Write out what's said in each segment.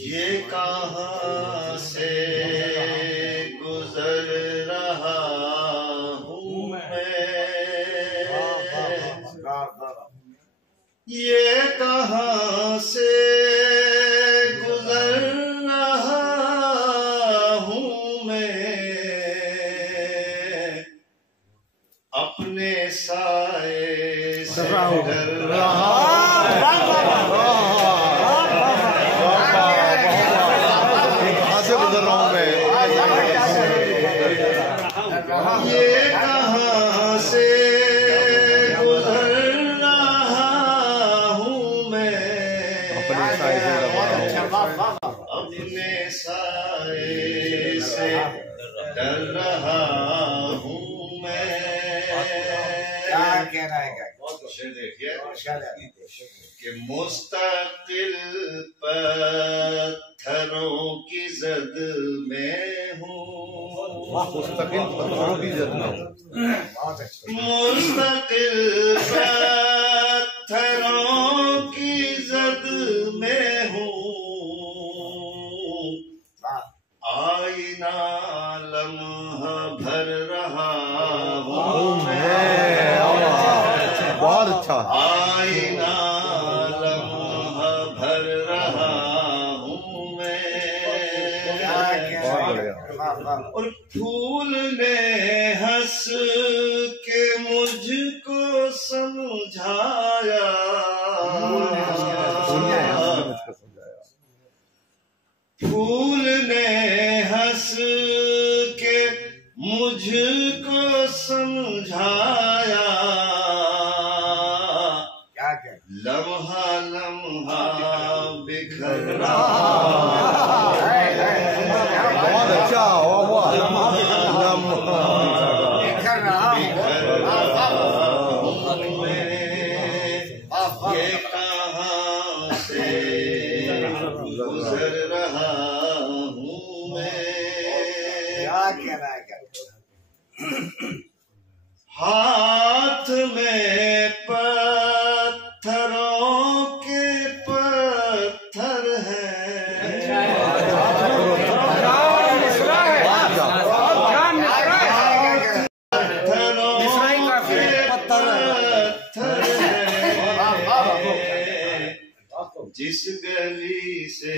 ये कहाँ से गुजर रहा हूँ मैं, ये कहाँ से गुजर रहा हूँ मैं, अपने साए से डर रहा गुजर रहा हूँ मैं, ये कहाँ से गुजर रहा हूँ मैं, अपने साए से डर रहा हूँ मैं। क्या कहना है? देखिए कि मुस्तकिल पत्थरों की जद में हूँ, मुस्तकिल पत्थरों की जद में हूँ, मुस्तकिल पत्थरों की जद में हूँ, आईना लम्हा भर रहा हूँ मैं, बहुत अच्छा, आईना लम्हा भर रहा हूँ मैं, और फूल ने हंस के मुझको समझाया, फूल ने हंस के मुझको समझाया, लम्हा लम्हा बिखर रहा, बहुत अच्छा, बिखर रहा ये कहाँ से गुजर रहा हूँ मैं, हाथ में पत्थरों के पत्थर हैं, पत्थरों के पत्थर हैं, जिस गली से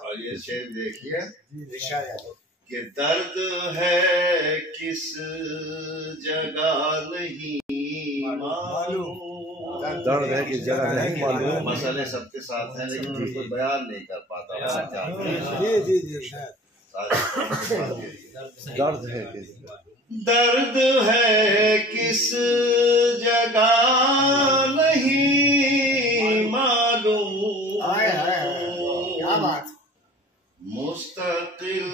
और ये शेर देखिए कि दर्द है किस जगह नहीं मालूम, दर्द है किस जगह नहीं मालूम, मसले सबके साथ हैं लेकिन उसको बयान नहीं कर पाता, दर्द है किस, दर्द है किस जगह नहीं मालूम, मुस्तकिल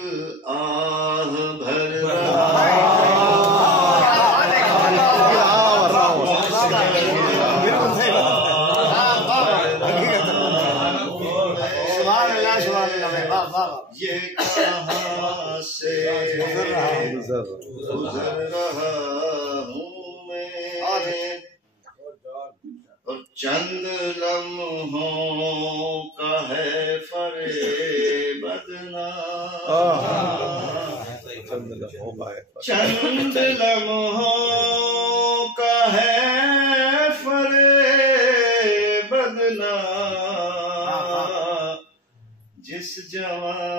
आह भर रहा, ये कहाँ से गुजर रहा हूँ मैं, और चंद लम्हों का है फरेब बदना, चंद लम्हों का है फरेब बदना, जिस जवान